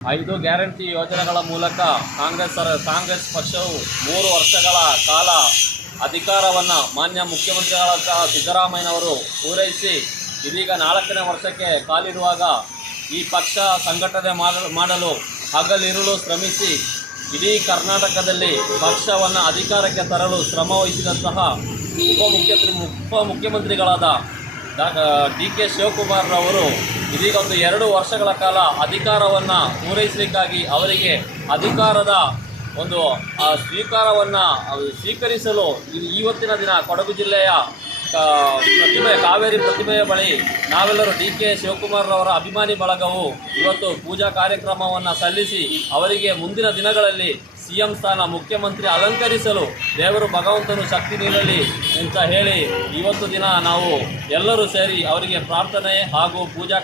5 guarantee ಯೋಜನೆಗಳ ಮೂಲಕ ಕಾಂಗ್ರೆಸ್ ಪಕ್ಷವು 3 ವರ್ಷಗಳ ಕಾಲ ಅಧಿಕಾರವನ್ನು ಮಾನ್ಯ ಮುಖ್ಯಮಂತ್ರಿಗಳಾದ ಸಿದ್ದರಾಮಯ್ಯನವರು ಪೂರೈಸಿ ಇದೀಗ 4ನೇ ವರ್ಷಕ್ಕೆ ಕಾಲಿರುವಾಗ ಈ ಪಕ್ಷ ಸಂಘಟನೆ ಮಾಡಲು ಹಗಲಿರುಳು ಶ್ರಮಿಸಿ ಇಡೀ ಕರ್ನಾಟಕದಲ್ಲಿ ಪಕ್ಷವನ್ನು ಅಧಿಕಾರಕ್ಕೆ ತರಲು ಶ್ರಮ ವಹಿಸಿದಂತಹ ಉಪಮುಖ್ಯಮಂತ್ರಿಗಳಾದ ಡಿ.ಕೆ. ಶಿವಕುಮಾರ್ ಅವರು ಇದೀಗ 2 ವರ್ಷಗಳ ಕಾಲ ಅಧಿಕಾರವನ್ನು ಪೂರೈಸಲಿಕ್ಕಾಗಿ ಅವರಿಗೆ ಅಧಿಕಾರದ ಸ್ವೀಕಾರವನ್ನು ಸ್ವೀಕರಿಸಲು ಇವತ್ತಿನ ದಿನ ಕೊಡಗು ಜಿಲ್ಲೆಯ ಕಾವೇರಿ ಪ್ರತಿಮೆಯ ಬಳಿ ನಾವೆಲ್ಲರೂ ಡಿ.ಕೆ. ಶಿವಕುಮಾರ್ ಅವರ ಅಭಿಮಾನಿ ಬಳಗವು ಇವತ್ತು ಪೂಜಾ ಕಾರ್ಯಕ್ರಮವನ್ನು ಸಲ್ಲಿಸಿ ಅವರಿಗೆ ಮುಂದಿನ ದಿನಗಳಲ್ಲಿ ಸಿಎಂ ಸ್ಥಾನ ಮುಖ್ಯಮಂತ್ರಿ ಅಲಂಕರಿಸಲು ದೇವರು ಭಗವಂತನು ಶಕ್ತಿ ನೀಡಲಿ ಅಂತ ಹೇಳಿ ಇವತ್ತು ದಿನ ನಾವು ಎಲ್ಲರೂ ಸೇರಿ ಅವರಿಗೆ ಪ್ರಾರ್ಥನೆ ಹಾಗೂ ಪೂಜಾ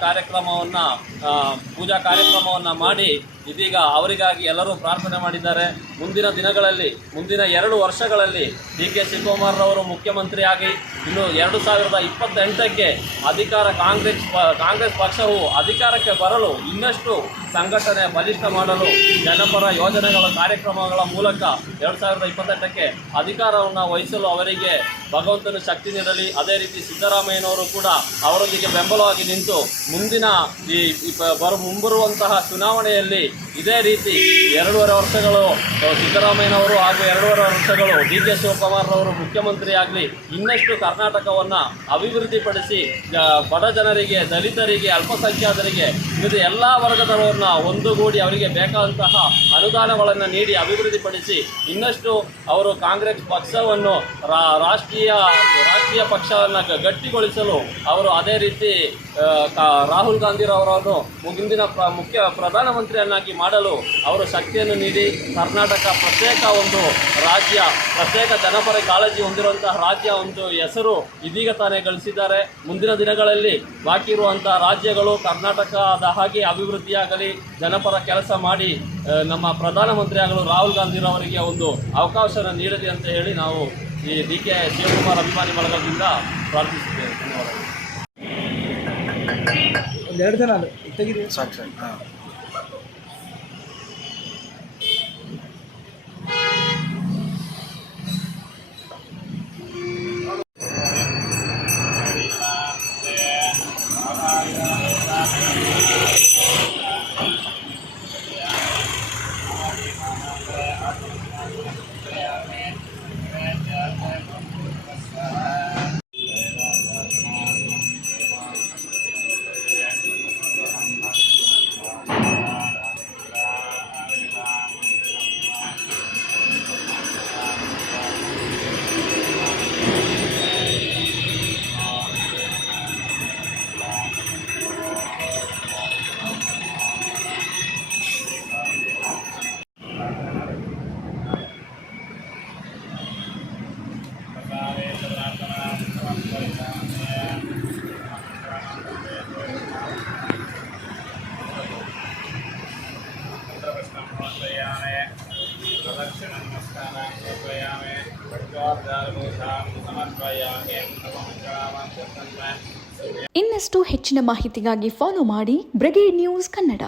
ಕಾರ್ಯಕ್ರಮವನ್ನು ಮಾಡಿ ಇದೀಗ ಅವರಿಗಾಗಿ ಎಲ್ಲರೂ ಪ್ರಾರ್ಥನೆ ಮಾಡಿದ್ದಾರೆ. ಮುಂದಿನ ದಿನಗಳಲ್ಲಿ ಮುಂದಿನ 2 ವರ್ಷಗಳಲ್ಲಿ ಡಿ.ಕೆ. ಶಿವಕುಮಾರ್ ಅವರು ಮುಖ್ಯಮಂತ್ರಿಯಾಗಿ ಇನ್ನು 2028ಕ್ಕೆ ಕಾಂಗ್ರೆಸ್ ಪಕ್ಷವು ಅಧಿಕಾರಕ್ಕೆ ಬರಲು ಇನ್ನಷ್ಟು ಸಂಘಟನೆ ಬಲಿಷ್ಠ ಮಾಡಲು ಜನಪರ ಯೋಜನೆಗಳ ಕಾರ್ಯಕ್ರಮಗಳ ಮೂಲಕ 2028ಕ್ಕೆ ಅಧಿಕಾರವನ್ನು ವಹಿಸಲು ಅವರಿಗೆ ಭಗವಂತನು ಶಕ್ತಿ ನೀಡಲಿ. ಅದೇ ರೀತಿ ಸಿದ್ದರಾಮಯ್ಯನವರು ಕೂಡ ಅವರೊಂದಿಗೆ ಬೆಂಬಲವಾಗಿ ನಿಂತು ಮುಂದಿನ ಮುಂಬರುವಂತಹ ಚುನಾವಣೆಯಲ್ಲಿ ಇದೇ ರೀತಿ 2.5 ವರ್ಷಗಳು ಸಿದ್ದರಾಮಯ್ಯನವರು ಹಾಗೂ 2.5 ವರ್ಷಗಳು ಡಿ.ಕೆ. ಶಿವಕುಮಾರ್ ಅವರು ಮುಖ್ಯಮಂತ್ರಿಯಾಗಲಿ ಇನ್ನಷ್ಟು ಕರ್ನಾಟಕವನ್ನು ಅಭಿವೃದ್ಧಿಪಡಿಸಿ ಬಡ ಜನರಿಗೆ, ದಲಿತರಿಗೆ, ಅಲ್ಪಸಂಖ್ಯಾತರಿಗೆ ವಿವಿಧ ಎಲ್ಲ ವರ್ಗದವರನ್ನು ಒಂದುಗೂಡಿ ಅವರಿಗೆ ಬೇಕಾದಂತಹ ಅನುದಾನಗಳನ್ನು ನೀಡಿ ಅಭಿವೃದ್ಧಿಪಡಿಸಿ ಇನ್ನಷ್ಟು ಅವರು ಕಾಂಗ್ರೆಸ್ ಪಕ್ಷವನ್ನು ರಾಷ್ಟ್ರೀಯ ಪಕ್ಷವನ್ನು ಗಟ್ಟಿಗೊಳಿಸಲು ಅವರು ಅದೇ ರೀತಿ ರಾಹುಲ್ ಗಾಂಧಿರವರನ್ನು ಮುಂದಿನ ಪ್ರಧಾನಮಂತ್ರಿಯನ್ನಾಗಿ ಮಾಡಲು ಅವರು ಶಕ್ತಿಯನ್ನು ನೀಡಿ ಕರ್ನಾಟಕ ಪ್ರತ್ಯೇಕ ಪ್ರತ್ಯೇಕ ಜನಪರ ಕಾಳಜಿ ಹೊಂದಿರುವಂತಹ ರಾಜ್ಯ ಹೆಸರು ಇದೀಗ ತಾನೇ ಗಳಿಸಿದ್ದಾರೆ. ಮುಂದಿನ ದಿನಗಳಲ್ಲಿ ಬಾಕಿ ಇರುವಂತಹ ರಾಜ್ಯಗಳು ಕರ್ನಾಟಕದ ಹಾಗೆ ಅಭಿವೃದ್ಧಿಯಾಗಲಿ, ಜನಪರ ಕೆಲಸ ಮಾಡಿ ನಮ್ಮ ಪ್ರಧಾನಮಂತ್ರಿ ಆಗಲು ರಾಹುಲ್ ಗಾಂಧಿರವರಿಗೆ ಅವಕಾಶವನ್ನು ನೀಡಲಿ ಅಂತ ಹೇಳಿ ನಾವು ಈ ಡಿ.ಕೆ. ಶಿವಕುಮಾರ್ ಅಭಿಮಾನಿ ಬಳಗದಿಂದ ಪ್ರಾರ್ಥಿಸುತ್ತೇವೆ. ಧನ್ಯವಾದಗಳು. 2 ಜನ ತೆಗಿರಿ ಸಾಕು. ಇನ್ನಷ್ಟು ಹೆಚ್ಚಿನ ಮಾಹಿತಿಗಾಗಿ ಫಾಲೋ ಮಾಡಿ ಬ್ರಿಗೇಡ್ ನ್ಯೂಸ್ ಕನ್ನಡ.